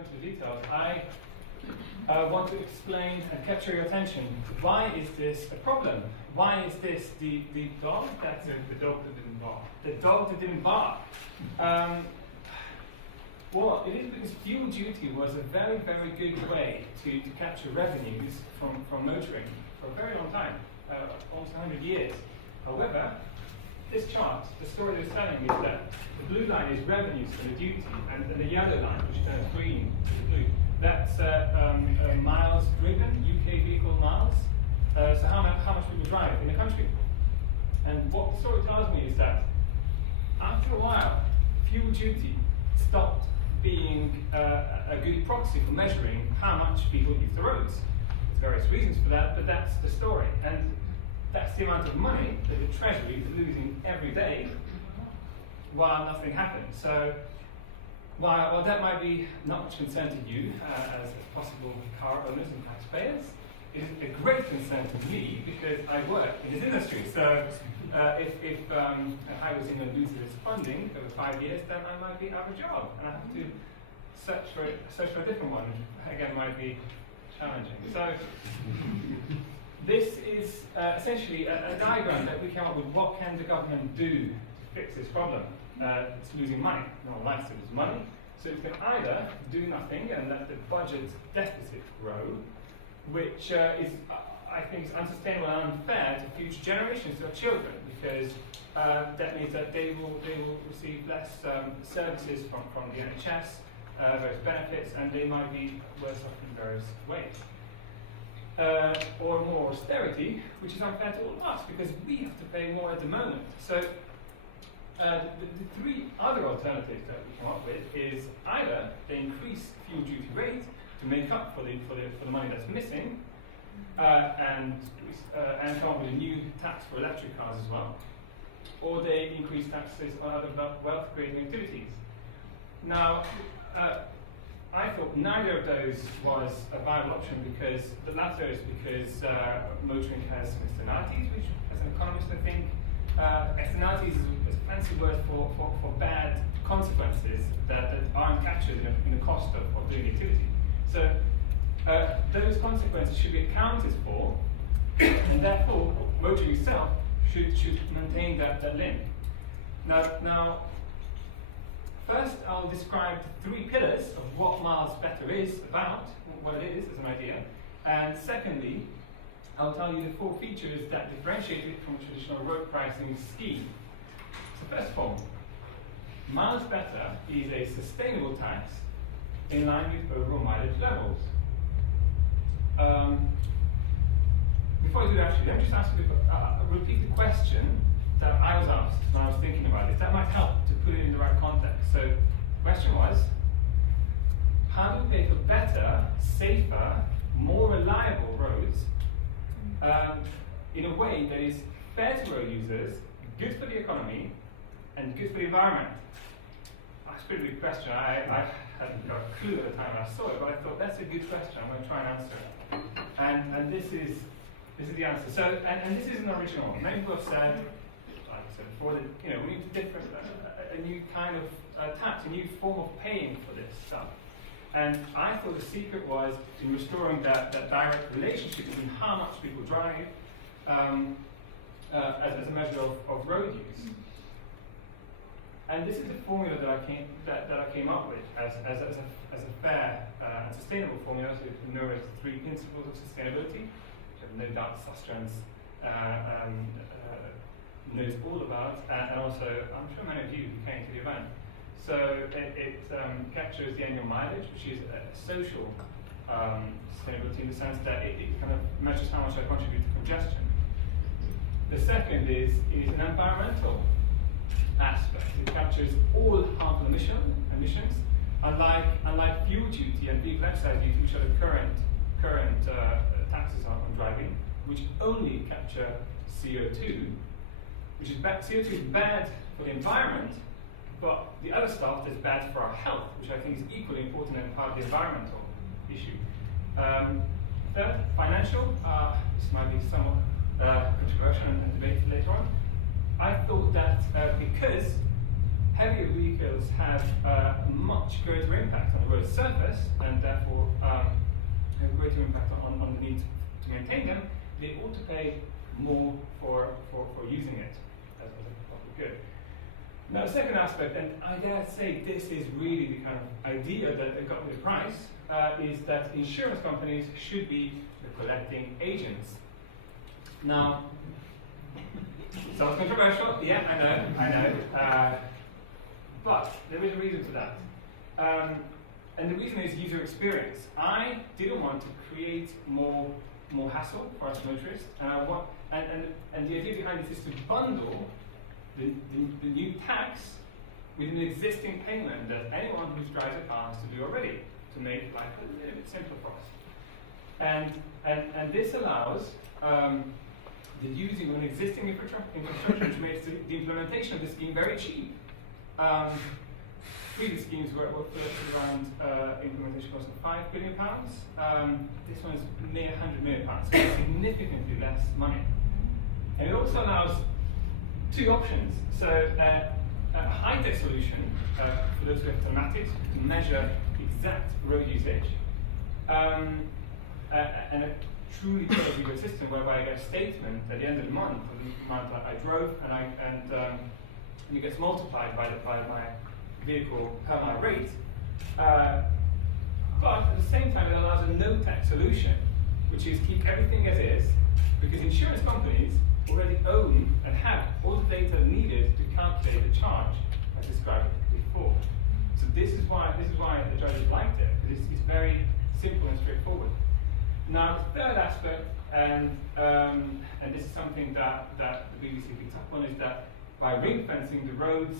into the details, I want to explain and capture your attention. Why is this a problem? Why is this the dog? That's The dog that didn't bark. the dog that didn't bark. Well, it is because fuel duty was a very, very good way to capture revenues from motoring for a very long time, almost 100 years. However, this chart, the story it's telling is that the blue line is revenues from the duty, and the yellow line, which turns green to the blue, that's miles driven, UK vehicle miles. So how much people drive in the country. And what the story tells me is that after a while, fuel duty stopped being a good proxy for measuring how much people use the roads. There's various reasons for that, but that's the story. And that's the amount of money that the Treasury is losing every day while nothing happens. So while that might be not much concern to you as possible car owners and taxpayers, it is a great concern to me because I work in this industry. So if I was in a lose this funding over 5 years, then I might be out of a job and I have to search for a different one, which again might be challenging. So this is essentially a diagram that we came up with. What can the government do to fix this problem? It's losing money. No one likes to lose money. So it can either do nothing and let the budget deficit grow, which is, I think, is unsustainable and unfair to future generations, to our children, because that means that they will receive less services from the NHS, various benefits, and they might be worse off in various ways. Or more austerity, which is unfair to all of us, because we have to pay more at the moment. So the three other alternatives that we come up with is either they increase fuel duty rate to make up for the money that's missing, and come up with a new tax for electric cars as well, or they increase taxes on other wealth-creating activities. Now, I thought neither of those was a viable option because the latter is because motoring has some externalities, which, as an economist, I think externalities is a fancy word for bad consequences that aren't captured in the cost of doing the activity. So those consequences should be accounted for, and therefore motoring itself should maintain that link. Now, first I'll describe the three pillars of what Miles Better is about, what it is as an idea, and secondly, I'll tell you the four features that differentiate it from a traditional road pricing scheme. So first of all, Miles Better is a sustainable tax in line with overall mileage levels. Before I do that, actually, let me just ask you to repeat the question that I was asked when I was thinking about this. That might help to put it in the right context. So the question was, how do we pay for better, safer, more reliable roads in a way that is fair to road users, good for the economy, and good for the environment? That's a pretty big question. I hadn't got a clue at the time I saw it, but I thought that's a good question. I'm going to try and answer it. And this is the answer. So, and this isn't original. Many people have said, like I said before, that we need a new kind of tax, a new form of paying for this stuff. And I thought the secret was in restoring that direct relationship between how much people drive as a measure of road use. And this is the formula that I came up with as a fair and sustainable formula. So you know it's the three principles of sustainability, which I've no doubt Sustrans knows all about, and also I'm sure many of you who came to the event. So it captures the annual mileage, which is a social sustainability in the sense that it kind of measures how much I contribute to congestion. The second is an environmental aspect. It captures all harmful emissions, unlike fuel duty and vehicle excise duty, which are the current taxes on driving, which only capture CO2, which is bad. CO2 is bad for the environment, but the other stuff is bad for our health, which I think is equally important and part of the environmental issue. Third, financial. This might be somewhat controversial and debated later on. I thought that because heavier vehicles have a much greater impact on the road surface and therefore have a greater impact on the need to maintain them, they ought to pay more for using it as a public good. Now, the second aspect, and I dare say this is really the kind of idea that got me the price, is that insurance companies should be the collecting agents. Now, sounds controversial, yeah, I know. But there is a reason for that. And the reason is user experience. I didn't want to create more hassle for us motorists, and the idea behind this is to bundle the new tax with an existing payment that anyone who drives a car has to do already to make life a little bit simpler for us. And this allows the using of an existing infrastructure, which makes the implementation of the scheme very cheap. Previous schemes were around implementation cost of £5 billion. This one is mere £100 million, so it's significantly less money. And it also allows two options. So a high-tech solution for those who have telematics to measure exact road usage, and a truly closed system whereby I get a statement at the end of the month of the amount I drove, and it gets multiplied by my vehicle per mile rate. But at the same time, it allows a no-tech solution, which is keep everything as is, because insurance companies already own and have all the data needed to calculate the charge as described before. So this is why the judges liked it, because it's very simple and straightforward. Now, the third aspect, and this is something that the BBC picked up on, is that by ring fencing the roads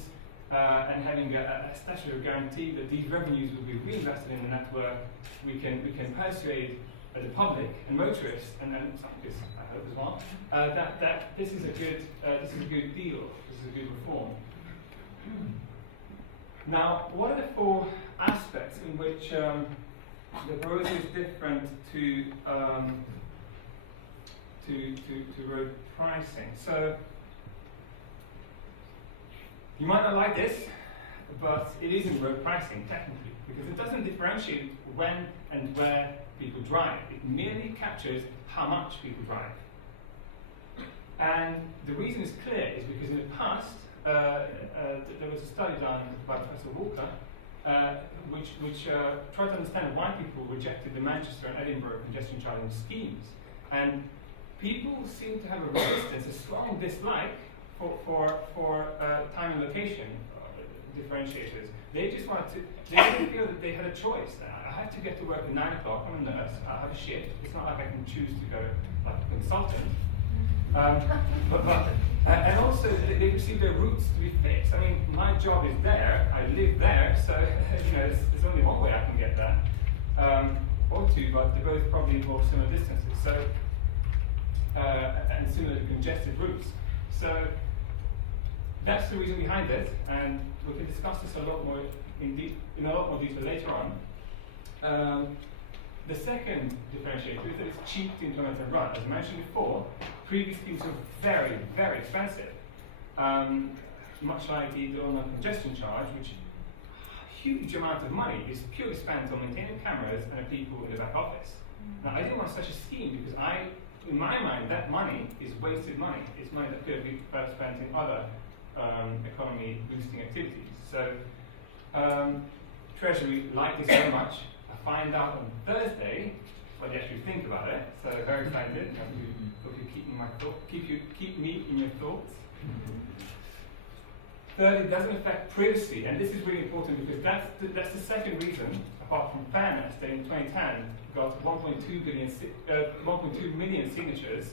and having a statutory guarantee that these revenues will be reinvested in the network, we can persuade the public and motorists, and then scientists, I hope as well, that this is a good deal, this is a good reform. Now, what are the four aspects in which the proposal is different to road pricing? So you might not like this, but it is in road pricing technically, because it doesn't differentiate when and where people drive. It merely captures how much people drive. And the reason is clear is because in the past there was a study done by Professor Walker which tried to understand why people rejected the Manchester and Edinburgh congestion charging schemes. And people seem to have a resistance, a strong dislike for time and location differentiators. They just wanted to, they didn't feel that they had a choice. I have to get to work at 9 o'clock, I'm a nurse, I have a shift. It's not like I can choose to go like a consultant. And also they perceive their routes to be fixed. I mean, my job is there, I live there, so there's only one way I can get there, or two, but they both probably involve similar distances. So and similar congested routes. So that's the reason behind it, and we can discuss this a lot more in a lot more detail later on. The second differentiator is that it's cheap to implement and run. As I mentioned before, previous schemes were very, very expensive. Much like the online congestion charge, which a huge amount of money is purely spent on maintaining cameras and people in the back office. Now, I didn't want such a scheme because in my mind, that money is wasted money. It's money that could be better spent in other economy boosting activities. So Treasury liked this very much. I find out on Thursday what they actually think about it. So very excited. Hope you keep me in your thoughts. Third, it doesn't affect privacy, and this is really important because that's the second reason, apart from fairness, that in 2010 got 1.2 million signatures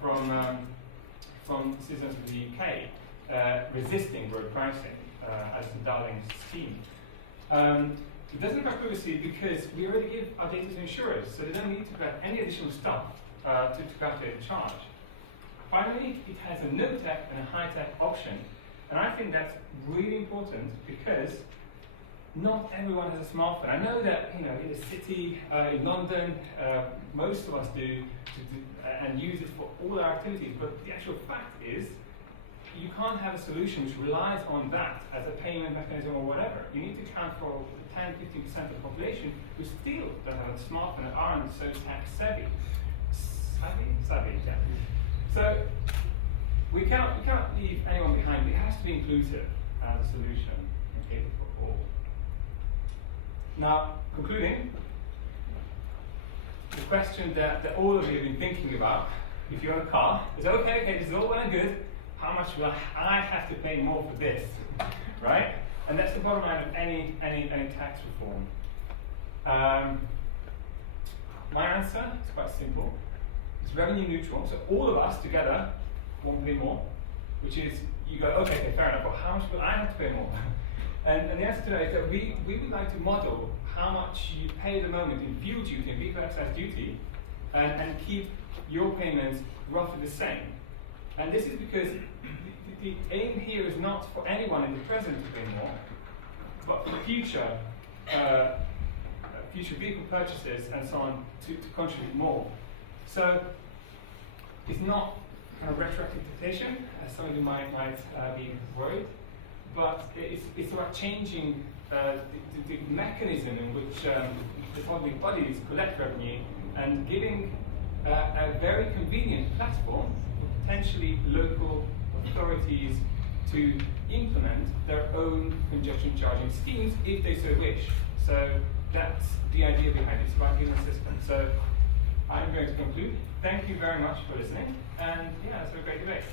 from citizens of the UK resisting road pricing as the darling scheme. It doesn't affect privacy because we already give our data to insurers, so they don't need to collect any additional stuff to calculate the charge. Finally, it has a no-tech and a high-tech option. And I think that's really important because not everyone has a smartphone. I know that in the city, in London, most of us do and use it for all our activities. But the actual fact is, you can't have a solution which relies on that as a payment mechanism or whatever. You need to account for 10-15% of the population who still don't have a smartphone and aren't so tech savvy. Savvy, yeah. So we cannot leave anyone behind. It has to be inclusive as a solution and capable for all. Now, concluding, the question that all of you have been thinking about, if you own a car, is okay, this is all well and good, how much will I have to pay more for this, right? And that's the bottom line of any tax reform. My answer is quite simple. It's revenue neutral, so all of us together won't pay more, which is, you go, okay, fair enough, but how much will I have to pay more? And the answer to that is that we would like to model how much you pay at the moment in fuel duty and vehicle excise duty, and keep your payments roughly the same. And this is because the aim here is not for anyone in the present to pay more, but for future vehicle purchases and so on to contribute more. So it's not kind of retroactive taxation, as some of you might be worried, but it's about changing the mechanism in which the public bodies collect revenue and giving a very convenient platform for potentially local authorities to implement their own congestion charging schemes if they so wish. So that's the idea behind it. It's about giving a system. So I'm going to conclude. Thank you very much for listening, and yeah, it's a great debate.